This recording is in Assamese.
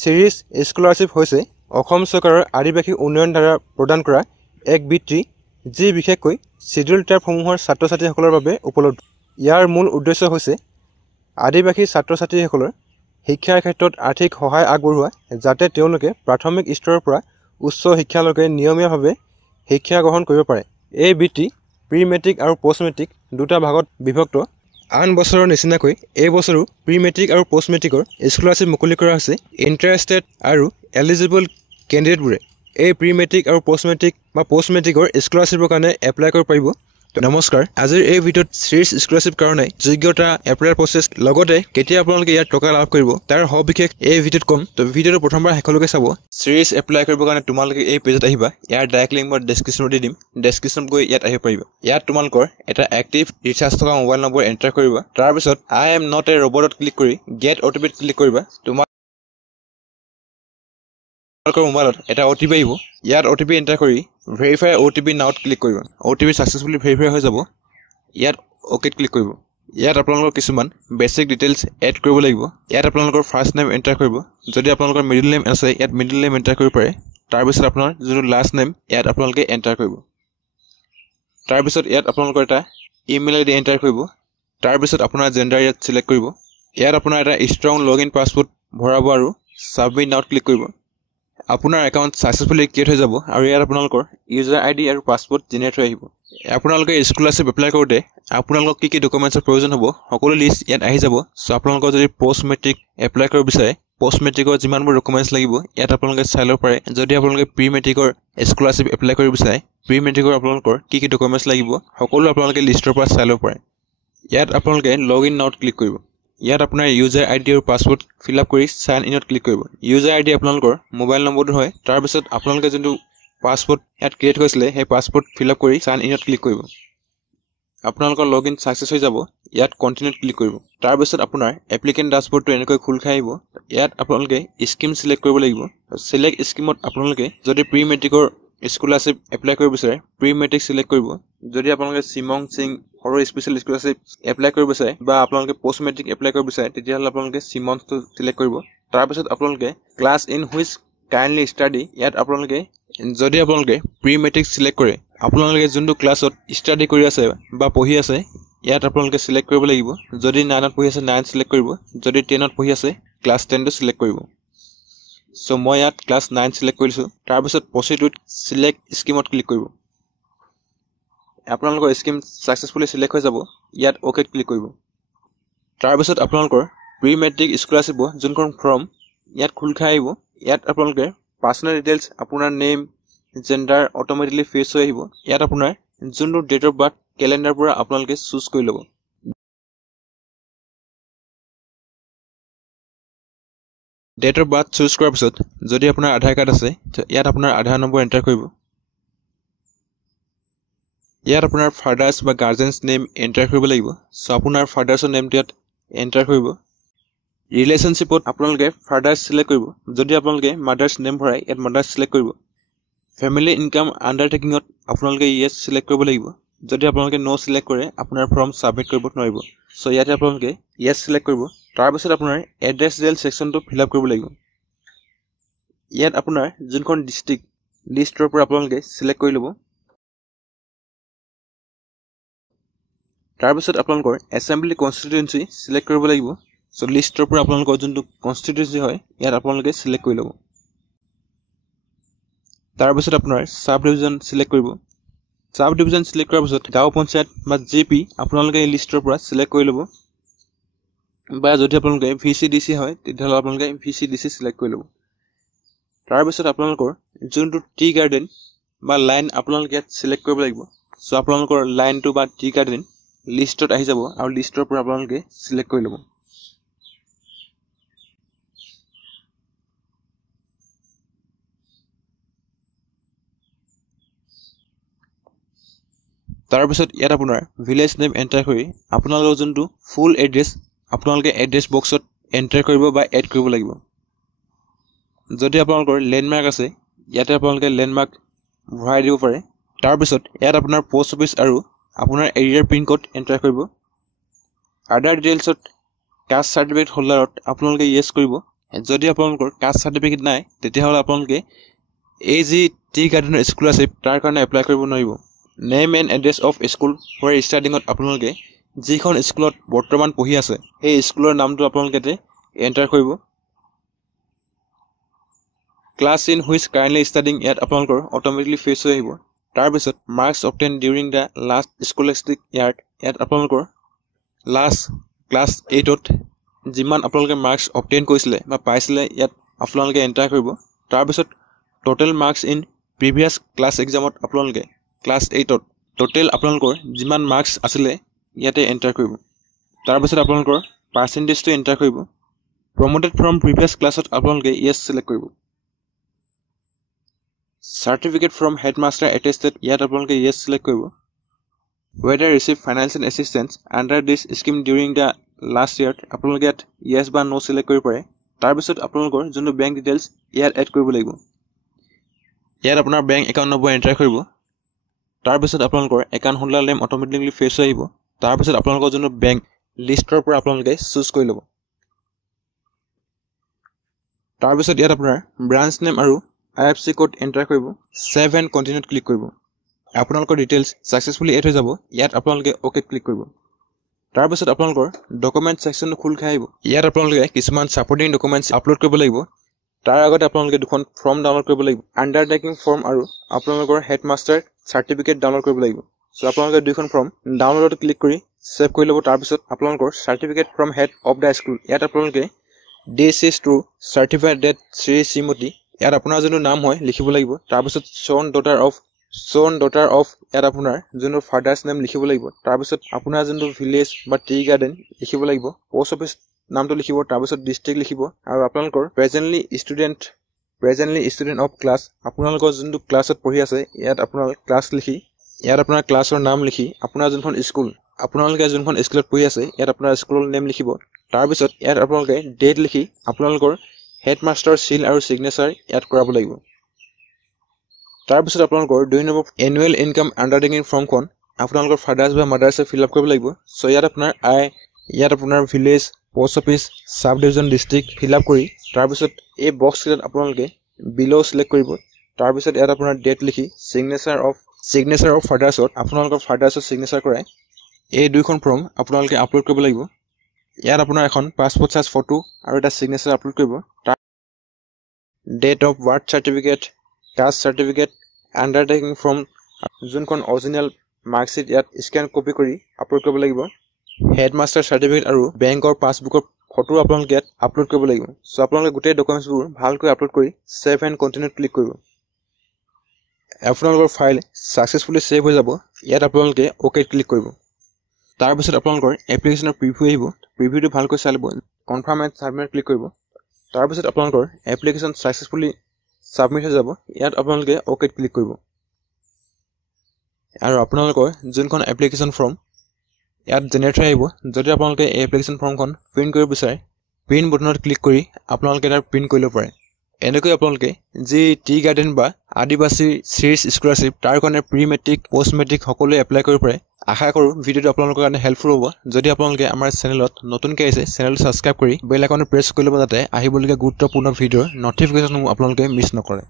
চিৰিজ স্কলাৰশ্বিপ হৈছে অসম চৰকাৰৰ আদিবাসী উন্নয়ন দ্বাৰা প্ৰদান কৰা এক বৃত্তি যি বিশেষকৈ শিডিউল ট্ৰাইবসমূহৰ ছাত্ৰ-ছাত্ৰীসকলৰ বাবে উপলব্ধ। ইয়াৰ মূল উদ্দেশ্য হৈছে আদিবাসী ছাত্ৰ-ছাত্ৰীসকলৰ শিক্ষাৰ ক্ষেত্ৰত আৰ্থিক সহায় আগবঢ়োৱা যাতে তেওঁলোকে প্ৰাথমিক স্তৰৰ পৰা উচ্চ শিক্ষালৈকে নিয়মীয়াভাৱে শিক্ষা গ্ৰহণ কৰিব পাৰে। এই বৃত্তি প্ৰি মেট্ৰিক আৰু পষ্ট মেট্ৰিক দুটা ভাগত বিভক্ত। আন বছৰৰ নিচিনাকৈ এই বছৰো প্ৰি মেট্ৰিক আৰু পষ্ট মেট্ৰিকৰ স্কলাৰশ্বিপ মুকলি কৰা হৈছে। ইণ্টাৰেষ্টেড আৰু এলিজিবল কেণ্ডিডেটবোৰে এই প্ৰি মেট্ৰিক আৰু পষ্ট মেট্ৰিকৰ স্কলাৰশ্বিপৰ কাৰণে এপ্লাই কৰিব পাৰিব। নমস্কাৰ, আজিৰ এই ভিডিঅ'ত চিৰিজ স্কলাৰশ্বিপ কাৰণে যোগ্যতা, এপ্লাই প্ৰচেছ, লগতে কেতিয়া আপোনালোকে ইয়াত টকা লাভ কৰিব তাৰ সবিশেষ এই ভিডিঅ'ত ক'ম। তো ভিডিঅ'টো প্ৰথমবাৰ শেষলৈকে চাব। চিৰিজ এপ্লাই কৰিবৰ কাৰণে তোমালোকে এই পেজত আহিবা। ইয়াৰ ডাইৰেক্ট লিংক মই ডেছক্ৰিপশ্যনত দি দিম। ডেছক্ৰিপশ্যনত গৈ ইয়াত আহিব পাৰিবা। ইয়াত তোমালোকৰ এটা এক্টিভ ৰিচাৰ্জ থকা মোবাইল নম্বৰ এণ্টাৰ কৰিবা। তাৰপিছত আই এম নট এ ৰবটত ক্লিক কৰি গেট অ'টিপিত ক্লিক কৰিবা। মোবাইলত এটা অ'টিপি আহিব। ইয়াত অ'টিপি এণ্টাৰ কৰি ভেৰিফাই অ'টিপি নাওত ক্লিক কৰিবা। অ'টিপি ছাকচেছফুলি ভেৰিফাই হৈ যাব। ইয়াত অ'কেত ক্লিক কৰিব। ইয়াত আপোনালোকৰ কিছুমান বেছিক ডিটেইলছ এড কৰিব লাগিব। ইয়াত আপোনালোকৰ ফাৰ্ষ্ট নেম এণ্টাৰ কৰিব। যদি আপোনালোকৰ মিডিল নেম আছে ইয়াত মিডিল নেম এণ্টাৰ কৰিব পাৰে। তাৰপিছত আপোনাৰ যোনটো লাষ্ট নেম ইয়াত আপোনালোকে এণ্টাৰ কৰিব। তাৰপিছত ইয়াত আপোনালোকৰ এটা ইমেইল আইডি এণ্টাৰ কৰিব। তাৰপিছত আপোনাৰ জেণ্ডাৰ ইয়াত ছিলেক্ট কৰিব। ইয়াত আপোনাৰ এটা ষ্ট্ৰং লগ ইন পাছৱৰ্ড ভৰাব আৰু ছাবমিট নাওত ক্লিক কৰিব। আপোনাৰ একাউণ্ট ছাকচেছফুলি ক্ৰিয়েট হৈ যাব আৰু ইয়াত আপোনালোকৰ ইউজাৰ আইডি আৰু পাছৱৰ্ড জেনেৰেট হৈ আহিব। আপোনালোকে স্কলাৰশ্বিপ এপ্লাই কৰোঁতে আপোনালোকক কি ডকুমেণ্টছৰ প্ৰয়োজন হ'ব সকলো লিষ্ট ইয়াত আহি যাব। চ' আপোনালোকৰ যদি পষ্ট মেট্ৰিক এপ্লাই কৰিব বিচাৰে পষ্ট মেট্ৰিকৰ যিমানবোৰ ডকুমেণ্টছ লাগিব ইয়াত আপোনালোকে চাই ল'ব পাৰে। যদি আপোনালোকে প্ৰি মেট্ৰিকৰ স্কলাৰশ্বিপ এপ্লাই কৰিব বিচাৰে প্ৰি মেট্ৰিকৰ আপোনালোকৰ কি ডকুমেণ্টছ লাগিব সকলো আপোনালোকে লিষ্টৰ পৰা চাই ল'ব পাৰে। ইয়াত আপোনালোকে লগ ইন নাওত ক্লিক কৰিব। ইয়াত আপোনাৰ ইউজাৰ আইডি আৰু পাছৱৰ্ড ফিল আপ কৰি চাইন ইনত ক্লিক কৰিব। ইউজাৰ আইডি আপোনালোকৰ মোবাইল নম্বৰটো হয়। তাৰপিছত আপোনালোকে যোনটো পাছৱৰ্ড ইয়াত ক্ৰিয়েট হৈছিলে সেই পাছৱৰ্ড ফিল আপ কৰি চাইন ইনত ক্লিক কৰিব। আপোনালোকৰ লগ ইন ছাকচেছ হৈ যাব। ইয়াত কণ্টিনিউত ক্লিক কৰিব। তাৰপিছত আপোনাৰ এপ্লিকেণ্ট ডাছবৰ্ডটো এনেকৈ খোল খাই আহিব। ইয়াত আপোনালোকে স্কিম ছিলেক্ট কৰিব লাগিব। ছিলেক্ট স্কিমত আপোনালোকে যদি প্ৰি মেট্ৰিকৰ স্কলাৰশ্বিপ এপ্লাই কৰিব বিচাৰে প্ৰি মেট্ৰিক ছিলেক্ট কৰিব। যদি আপোনালোকে চিমং সিং সৰু স্পেচিয়েল স্কলাৰশ্বিপ এপ্লাই কৰিব বিচাৰে বা আপোনালোকে পষ্ট মেট্ৰিক এপ্লাই কৰিব বিচাৰে তেতিয়াহ'লে আপোনালোকে চিমংছটো ছিলেক্ট কৰিব। তাৰপিছত আপোনালোকে class in which kindly study ইয়াত আপোনালোকে যদি আপোনালোকে প্ৰি মেট্ৰিক ছিলেক্ট কৰে আপোনালোকে যোনটো ক্লাছত ষ্টাডি কৰি আছে বা পঢ়ি আছে ইয়াত আপোনালোকে ছিলেক্ট কৰিব লাগিব। যদি 9ত পঢ়ি আছে 9 ছিলেক্ট কৰিব। যদি 10ত পঢ়ি আছে ক্লাছ 10টো ছিলেক্ট কৰিব। চ' মই ইয়াত ক্লাছ 9 ছিলেক্ট কৰিছোঁ। তাৰপিছত প্ৰচিড উইথ ছিলেক্ট স্কিমত ক্লিক কৰিব। আপোনালোকৰ স্কিম ছাকচেছফুলি ছিলেক্ট হৈ যাব। ইয়াত অ'কেত ক্লিক কৰিব। তাৰপিছত আপোনালোকৰ প্ৰি মেট্ৰিক স্কলাৰশ্বিপৰ যোনখন ফৰ্ম ইয়াত খোল খাই আহিব। ইয়াত আপোনালোকে পাৰ্চনেল ডিটেইলছ আপোনাৰ নেম জেণ্ডাৰ অট'মেটিকলি ফেচ হৈ আহিব। ইয়াত আপোনাৰ যোনটো ডেট অফ বাৰ্থ কেলেণ্ডাৰ পৰা আপোনালোকে চুজ কৰি ল'ব। ডেট অফ বাৰ্থ চুজ কৰাৰ পিছত যদি আপোনাৰ আধাৰ কাৰ্ড আছে ইয়াত আপোনাৰ আধাৰ নম্বৰ এণ্টাৰ কৰিব। ইয়াত আপোনাৰ ফাদাৰ্ছ বা গাৰ্জেন্স নেম এণ্টাৰ কৰিব লাগিব। চ' আপোনাৰ ফাদাৰ্ছৰ নেমটো ইয়াত এণ্টাৰ কৰিব। ৰিলেশ্যনশ্বিপত আপোনালোকে ফাদাৰ্ছ ছিলেক্ট কৰিব। যদি আপোনালোকে মাদাৰ্ছ নেম ভৰাই ইয়াত মাদাৰ্ছ ছিলেক্ট কৰিব। ফেমিলি ইনকাম আণ্ডাৰটেকিঙত আপোনালোকে য়েছ ছিলেক্ট কৰিব লাগিব। যদি আপোনালোকে ন' ছিলেক্ট কৰে আপোনাৰ ফৰ্ম ছাবমিট কৰিব নোৱাৰিব। চ' ইয়াতে আপোনালোকে য়েছ ছিলেক্ট কৰিব। তাৰপিছত আপোনাৰ এড্ৰেছ ডিটেইল ছেকশ্যনটো ফিল আপ কৰিব লাগিব। ইয়াত আপোনাৰ যোনখন ডিষ্ট্ৰিক্ট লিষ্টৰ পৰা আপোনালোকে ছিলেক্ট কৰি ল'ব। তাৰপিছত আপোনালোকৰ এছেম্বলি কনষ্টিটুৱেঞ্চি ছিলেক্ট কৰিব লাগিব। চ' লিষ্টৰ পৰা আপোনালোকৰ যোনটো কনষ্টিটুৱেঞ্চি হয় ইয়াত আপোনালোকে ছিলেক্ট কৰি ল'ব। তাৰপিছত আপোনাৰ ছাব ডিভিজন ছিলেক্ট কৰিব। ছাব ডিভিজন ছিলেক্ট কৰাৰ পিছত গাঁও পঞ্চায়ত বা GP আপোনালোকে এই লিষ্টৰ পৰা ছিলেক্ট কৰি ল'ব। বা যদি আপোনালোকে VCDC হয় তেতিয়াহ'লে আপোনালোকে VCDC ছিলেক্ট কৰি ল'ব। তাৰপিছত আপোনালোকৰ যোনটো টি গাৰ্ডেন বা লাইন আপোনালোকে ইয়াত ছিলেক্ট কৰিব লাগিব। চ' আপোনালোকৰ লাইনটো বা টি গাৰ্ডেন লিষ্টত আহি যাব আৰু লিষ্টৰ পৰা আপোনালোকে ছিলেক্ট কৰি ল'ব। তাৰপিছত ইয়াত আপোনাৰ ভিলেজ নেম এণ্টাৰ কৰি আপোনালোকৰ যোনটো ফুল এড্ৰেছ আপোনালোকে এড্ৰেছ বক্সত এণ্টাৰ কৰিব বা এড কৰিব লাগিব। যদি আপোনালোকৰ লেণ্ডমাৰ্ক আছে ইয়াতে আপোনালোকে লেণ্ডমাৰ্ক ভৰাই দিব পাৰে। তাৰপিছত ইয়াত আপোনাৰ পোষ্ট অফিচ আৰু আপোনাৰ এৰিয়াৰ পিন কোড এণ্টাৰ কৰিব। আদাৰ ডিটেইলছত কাষ্ট চাৰ্টিফিকেট হোল্ডাৰত আপোনালোকে য়েছ কৰিব। যদি আপোনালোকৰ কাষ্ট সাৰ্টিফিকেট নাই তেতিয়াহ'লে আপোনালোকে এই যি টি গাৰ্ডেনৰ স্কলাৰশ্বিপ তাৰ কাৰণে এপ্লাই কৰিব নোৱাৰিব। Name and address of school for ষ্টাডিঙত আপোনালোকে যিখন স্কুলত বৰ্তমান পঢ়ি আছে সেই স্কুলৰ নামটো আপোনালোকে এণ্টাৰ কৰিব। Class in which currently studying ইয়াত আপোনালোকৰ অট'মেটিকলি ফেচ হৈ আহিব। তাৰপিছত marks obtained during the last scholastic year ইয়াত আপোনালোকৰ লাষ্ট ক্লাছ 8ত যিমান আপোনালোকে মাৰ্কছ অবটেইন কৰিছিলে বা পাইছিলে ইয়াত আপোনালোকে এণ্টাৰ কৰিব। তাৰপিছত total marks in previous class এক্সামত আপোনালোকে ক্লাছ 8ত টোটেল আপোনালোকৰ যিমান মাৰ্কছ আছিলে ইয়াতে এণ্টাৰ কৰিব। তাৰপিছত আপোনালোকৰ পাৰ্চেণ্টেজটো এণ্টাৰ কৰিব। প্ৰমোটেড ফ্ৰম প্ৰিভিয়াছ ক্লাছত আপোনালোকে য়েছ চিলেক্ট কৰিব। চাৰ্টিফিকেট ফ্ৰম হেডমাষ্টাৰ এটেষ্টেড ইয়াত আপোনালোকে য়েছ চিলেক্ট কৰিব। Whether received financial assistance under this scheme during the last ইয়াৰত আপোনালোকে ইয়াত য়েছ বা ন' চিলেক্ট কৰিব পাৰে। তাৰপিছত আপোনালোকৰ যোনটো বেংক ডিটেইলছ ইয়াত এড কৰিব লাগিব। ইয়াত আপোনাৰ বেংক একাউণ্ট নম্বৰ এণ্টাৰ কৰিব। তাৰপিছত আপোনালোকৰ account holder name automatically fetch হৈ আহিব। তাৰপিছত আপোনালোকৰ যোনটো বেংক লিষ্টৰ পৰা আপোনালোকে চুজ কৰি ল'ব। তাৰপিছত ইয়াত আপোনাৰ ব্ৰাঞ্চ নেম আৰু IFSC কোড এণ্টাৰ কৰিব। ছেভ এণ্ড কণ্টিনিউত ক্লিক কৰিব। আপোনালোকৰ ডিটেইলছ ছাকচেছফুলি এড হৈ যাব। ইয়াত আপোনালোকে অ'কেত ক্লিক কৰিব। তাৰপিছত আপোনালোকৰ ডকুমেণ্ট ছেকশ্যনটো খোল খাই আহিব। ইয়াত আপোনালোকে কিছুমান ছাপৰ্টিং ডকুমেণ্টছ আপলোড কৰিব লাগিব। তাৰ আগতে আপোনালোকে দুখন ফৰ্ম ডাউনলোড কৰিব লাগিব। আণ্ডাৰটেকিং ফৰ্ম আৰু আপোনালোকৰ হেডমাষ্টাৰ চাৰ্টিফিকেট ডাউনলোড কৰিব লাগিব। চ' আপোনালোকে দুইখন ফৰ্ম ডাউনলোডত ক্লিক কৰি ছেভ কৰি ল'ব। তাৰপিছত আপোনালোকৰ certificate from head of the school ইয়াত আপোনালোকে DCS true certified date Shri Shrimati ইয়াত আপোনাৰ যোনটো নাম হয় লিখিব লাগিব। তাৰপিছত শ্বন ডটাৰ অফ ইয়াত আপোনাৰ যোনটো ফাদাৰ্ছ নেম লিখিব লাগিব। তাৰপিছত আপোনাৰ যোনটো ভিলেজ বা টি গাৰ্ডেন লিখিব লাগিব। পোষ্ট অফিচ নামটো লিখিব। তাৰপিছত ডিষ্ট্ৰিক্ট লিখিব আৰু আপোনালোকৰ প্ৰেজেণ্টলি ষ্টুডেণ্ট অফ ক্লাছ আপোনালোকৰ যোনটো ক্লাছত পঢ়ি আছে ইয়াত আপোনাৰ ক্লাছ লিখি ইয়াত আপোনাৰ ক্লাছৰ নাম লিখি আপোনাৰ যোনখন স্কুল আপোনালোকে যোনখন স্কুলত পঢ়ি আছে ইয়াত আপোনাৰ স্কুলৰ নেম লিখিব। তাৰপিছত ইয়াত আপোনালোকে ডেট লিখি আপোনালোকৰ হেডমাষ্টাৰ চিল আৰু ছিগনেচাৰ ইয়াত কৰাব লাগিব। তাৰপিছত আপোনালোকৰ 2 নম্বৰ এনুৱেল ইনকাম আণ্ডাৰটেকিং ফৰ্মখন আপোনালোকৰ ফাদাৰ্ছ বা মাদাৰ্ছে ফিল আপ কৰিব লাগিব। চ' ইয়াত আপোনাৰ ইয়াত আপোনাৰ village post office sub division district fill up কৰি তাৰপিছত এই বক্সকেইটাত আপোনালোকে বিল' চিলেক্ট কৰিব। তাৰপিছত ইয়াত আপোনাৰ ডেট লিখি ছিগনেচাৰ অফ ফাদাৰ্ছত আপোনালোকৰ ফাদাৰ্ছৰ ছিগনেচাৰ কৰাই এই দুইখন ফৰ্ম আপোনালোকে আপলোড কৰিব লাগিব। ইয়াত আপোনাৰ এখন পাছপৰ্ট চাইজ ফটো আৰু এটা ছিগনেচাৰ আপলোড কৰিব। Date of birth certificate caste certificate undertaking form যোনখন অৰিজিনেল মাৰ্কশ্বিট ইয়াত স্কেন কপি কৰি আপলোড কৰিব লাগিব। হেডমাষ্টাৰ চাৰ্টিফিকেট আৰু বেংকৰ পাছবুকৰ ফটো আপোনালোকে ইয়াত আপলোড কৰিব লাগিব। চ' আপোনালোকে গোটেই ডকুমেণ্টছবোৰ ভালকৈ আপলোড কৰি ছেভ এণ্ড কণ্টিনিউত ক্লিক কৰিব। আপোনালোকৰ ফাইল ছাকচেছফুলি ছেভ হৈ যাব। ইয়াত আপোনালোকে অ'কেত ক্লিক কৰিব। তাৰপিছত আপোনালোকৰ এপ্লিকেশ্যনৰ প্ৰিভিউ আহিব। প্ৰিভিউটো ভালকৈ চাই ল'ব। কনফাৰ্ম এণ্ড ছাবমিট ক্লিক কৰিব। তাৰপিছত আপোনালোকৰ এপ্লিকেশ্যন ছাকচেছফুলি ছাবমিট হৈ যাব। ইয়াত আপোনালোকে অ'কেত ক্লিক কৰিব আৰু আপোনালোকৰ যোনখন এপ্লিকেশ্যন ফৰ্ম ইয়াত জেনেৰেট হৈ আহিব। যদি আপোনালোকে এই এপ্লিকেশ্যন ফৰ্মখন প্ৰিণ্ট কৰিব বিচাৰে প্ৰিণ্ট বটনত ক্লিক কৰি আপোনালোকে তাৰ প্ৰিণ্ট কৰিব পাৰে। এনেকৈ আপোনালোকে যি টি গাৰ্ডেন বা আদিবাসী চিৰিজ স্কলাৰশ্বিপ তাৰ কাৰণে প্ৰি মেট্ৰিক পষ্ট মেট্ৰিক সকলোৱে এপ্লাই কৰিব পাৰে। আশা কৰোঁ ভিডিঅ'টো আপোনালোকৰ কাৰণে হেল্পফুল হ'ব। যদি আপোনালোকে আমাৰ চেনেলত নতুনকৈ আহিছে চেনেলটো ছাবস্ক্ৰাইব কৰি বেল আইকনটো প্ৰেছ কৰি ল'ব যাতে আহিবলগীয়া গুৰুত্বপূৰ্ণ ভিডিঅ'ৰ নটিফিকেশ্যনসমূহ আপোনালোকে মিছ নকৰে।